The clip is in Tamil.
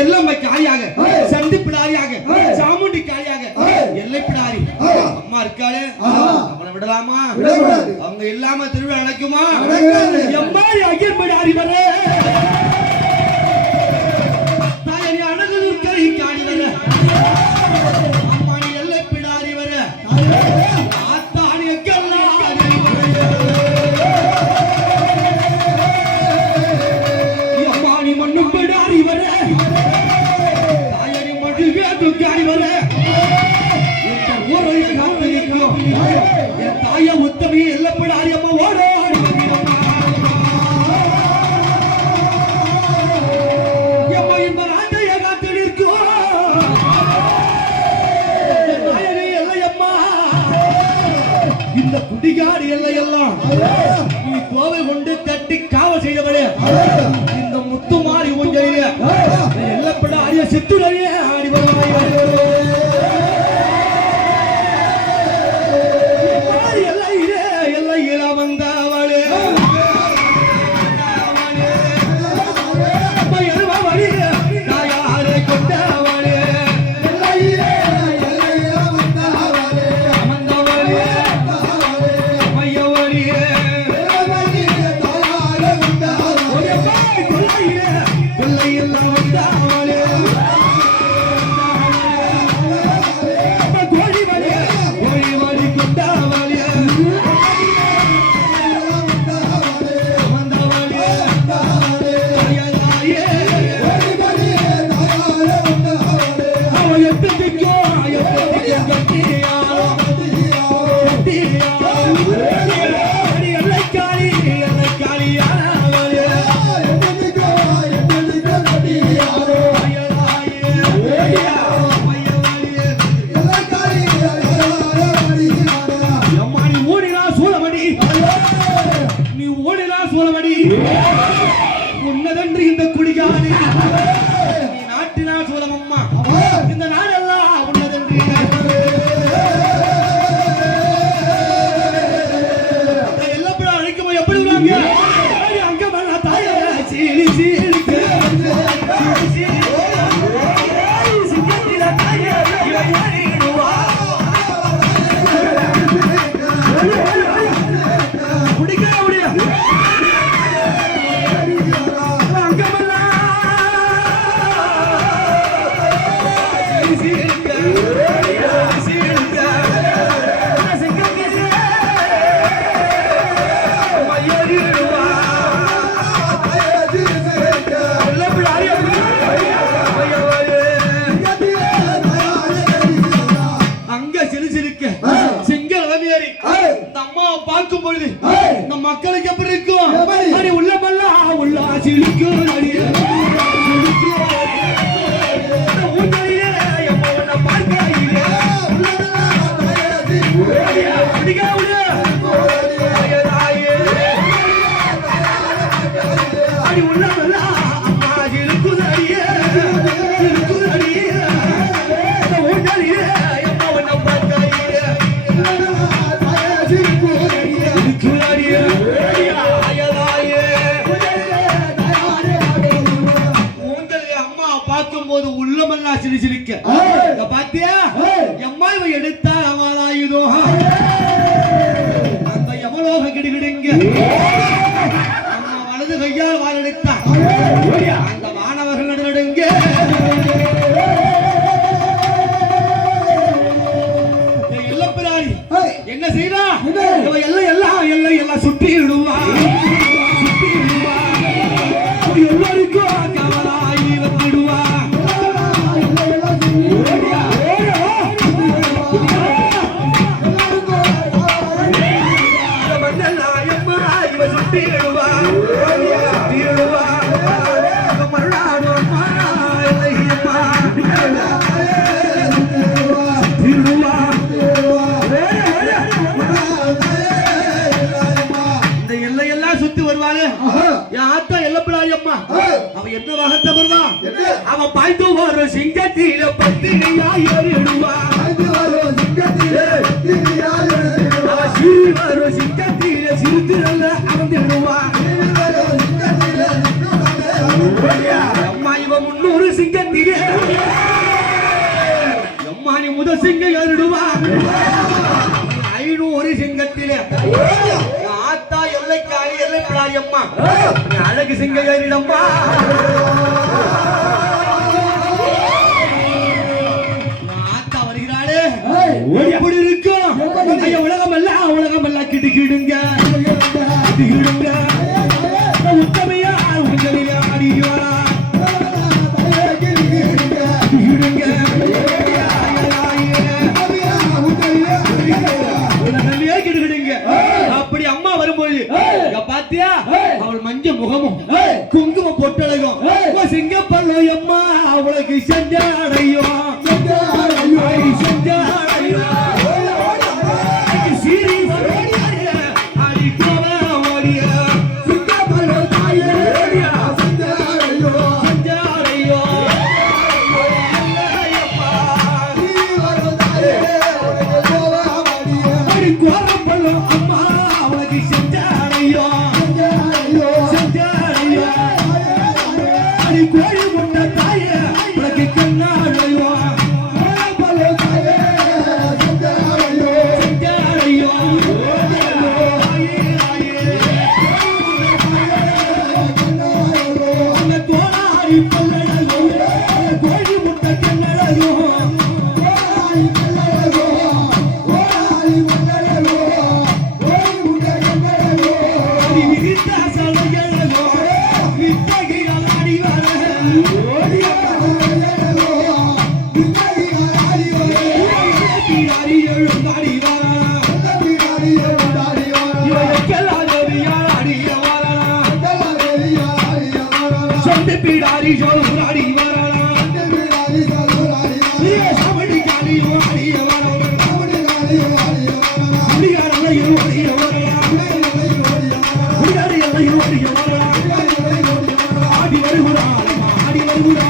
எல்லம்மை காளியாக, சண்டி பிடாரியாக, சாமுண்டி காளியாக, எல்லை பிடாரி அம்மா இருக்காளே, அவனை விடலாமா? அவங்க இல்லாம திருவிழா நடக்குமா? எம்மாடி ஐயர் பிடாரி வர தாயணி அழகலூர் கை காளி வர அம்மாடி எல்லை பிடாரி வர ஆத்தாணி எக்கெல்லாம் எம்மாடி மண்ணு பிடாரி வர தாயணி மழு வேது காளி வர ஊரைய காத்திருக்கும் என் தாய உத்தமி எல்லை பிடாரி அம்மா ஓட இந்த குடிகாடு எல்லையெல்லாம் நீ கோவை கொண்டு கட்டி காவல் செய்தவரே இந்த முத்து மாறி ஊஞ்சலிலே எல்லப்பட அரிய சித்துரையே ஆடி வருவாய் எல்லையிலே எல்லையில வந்தவளே தாயாரை கொண்டவளே உன்னதன்று இந்த குடிகாடு நீ நாட்டினா சோழமம்மா இந்த நாடெல்லாம் உன்னதன்று எல்லாம் அழைக்கும் எப்படி விடுவாங்க அங்க பண்ண தாய சீலி சீலிக்கு பார்க்கும் பொழுது நம் மக்களுக்கு எப்படி இருக்கும் அடி உள்ளமெல்லாம் உள்ள சிரிக்கும் அடி உள்ளமெல்லாம் அம்மா இருக்குதடிய பார்க்கும்போது உள்ளமெல்லாம் சிரிச்சிருக்க பாத்தியா எம்மா இவன் எடுத்தா அவளாயுதோ அந்த எமலோக கிடுகிடுங்க நம்ம வலது கையால் வாழ எடுத்தா அந்த மாணவர்கள் நடுநடுங்க எல்லப்பிராணி என்ன செய்யறா எல்லாம் எல்லாம் எல்லாம் எல்லாம் சுற்றி விடுவா எல்லாருக்கும் கவலாயி வந்துடுவா சுற்றி விடுவா அவன் என்ன வகத்தை வருவான் அவன் பாய்ந்து வரும் சிங்கத்தில பத்திரியா ஏறிடுவா அவன் சீறி வரும் சிங்கத்தில சிறுத்திரல்ல அவந்திடுவா அம்மா இவன் 300 சிங்க அந்த சிங்கம் ஏறிடுவா 500 சிங்கத்திலே ஆத்தா எல்லைக்காரி எல்லை பிடாரி அம்மா அழகு சிங்கம் ஏறிடம்மா ஆத்தா வருகிறாளே எப்படி இருக்கும் உலகம் அல்ல கிடுகிடுங்க உத்தமையா உங்களிலே ஆடிவாரா அப்படி அம்மா வரும்போது பாத்தியா அவள் மஞ்ச முகமும் குங்கும பொட்டழகும் சிங்கப்பல்லோ அம்மா அவளுக்கு செஞ்சாடையும் ஆடி வருகிறாள்